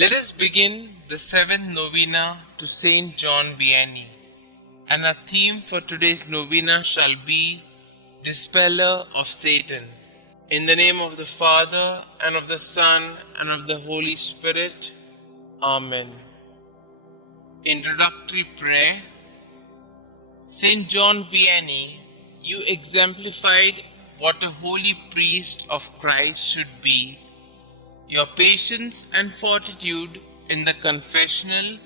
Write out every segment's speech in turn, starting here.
Let us begin the seventh novena to St John Vianney, and our theme for today's novena shall be Dispeller of Satan. In the name of the Father, and of the Son, and of the Holy Spirit. Amen. Introductory Prayer. St John Vianney, you exemplified what a holy priest of Christ should be. Your patience and fortitude in the confessional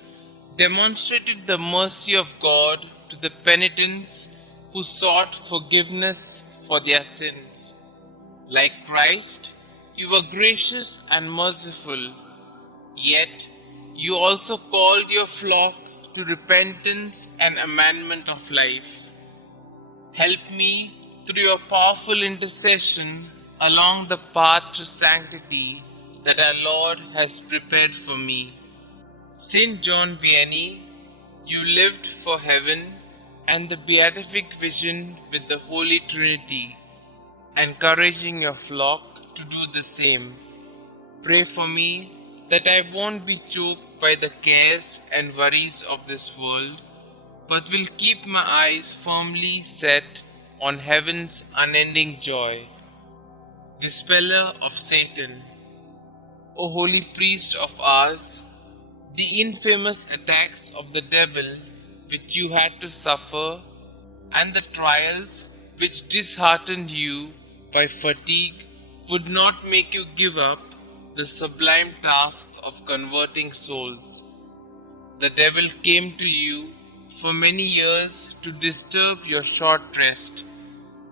demonstrated the mercy of God to the penitents who sought forgiveness for their sins. Like Christ, you were gracious and merciful, yet you also called your flock to repentance and amendment of life. Help me, through your powerful intercession, along the path to sanctity that our Lord has prepared for me. St. John Vianney, you lived for heaven and the beatific vision with the Holy Trinity, encouraging your flock to do the same. Pray for me that I won't be choked by the cares and worries of this world, but will keep my eyes firmly set on heaven's unending joy. Dispeller of Satan. O holy priest of ours, the infamous attacks of the devil which you had to suffer, and the trials which disheartened you by fatigue, would not make you give up the sublime task of converting souls. The devil came to you for many years to disturb your short rest,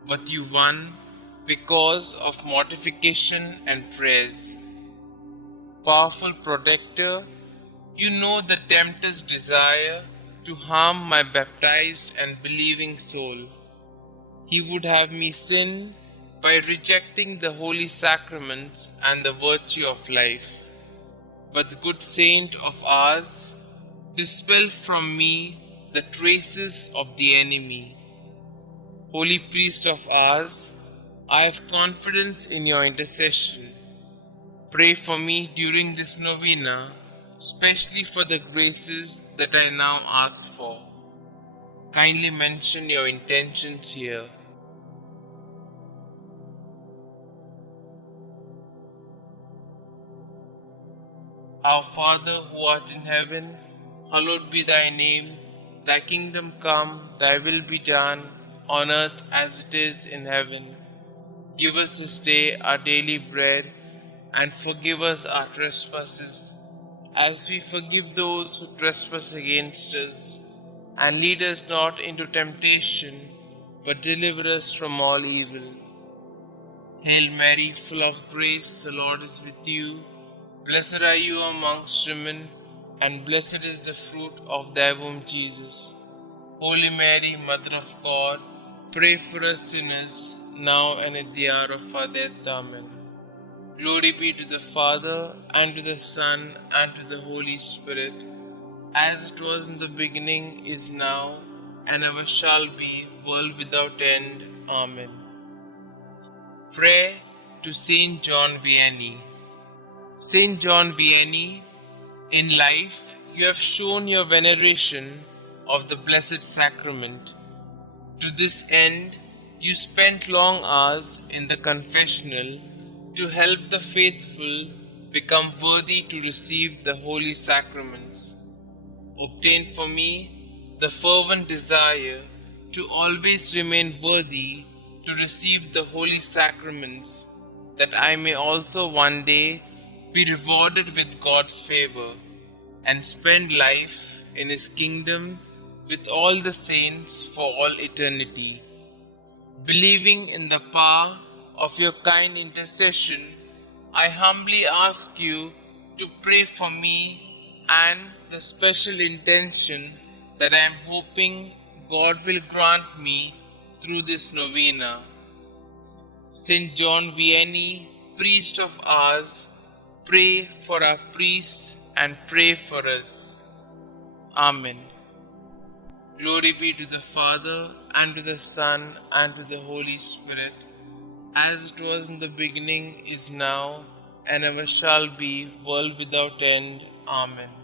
but you won because of mortification and prayers. Powerful protector, you know the tempter's desire to harm my baptized and believing soul. He would have me sin by rejecting the holy sacraments and the virtue of life. But good saint of ours, dispel from me the traces of the enemy. Holy priest of ours, I have confidence in your intercession. Pray for me during this novena, especially for the graces that I now ask for. Kindly mention your intentions here. Our Father who art in heaven, hallowed be thy name. Thy kingdom come, thy will be done, on earth as it is in heaven. Give us this day our daily bread, and forgive us our trespasses, as we forgive those who trespass against us. And lead us not into temptation, but deliver us from all evil. Hail Mary, full of grace, the Lord is with you. Blessed are you amongst women, and blessed is the fruit of thy womb, Jesus. Holy Mary, Mother of God, pray for us sinners, now and at the hour of our death. Amen. Glory be to the Father, and to the Son, and to the Holy Spirit, as it was in the beginning, is now, and ever shall be, world without end. Amen. Prayer to St. John Vianney. St. John Vianney, in life you have shown your veneration of the Blessed Sacrament. To this end, you spent long hours in the confessional to help the faithful become worthy to receive the holy sacraments. Obtain for me the fervent desire to always remain worthy to receive the holy sacraments, that I may also one day be rewarded with God's favor and spend life in His kingdom with all the saints for all eternity. Believing in the power of your kind intercession, I humbly ask you to pray for me and the special intention that I am hoping God will grant me through this novena. St. John Vianney, priest of ours, pray for our priests and pray for us. Amen. Glory be to the Father, and to the Son, and to the Holy Spirit, as it was in the beginning, is now, and ever shall be, world without end. Amen.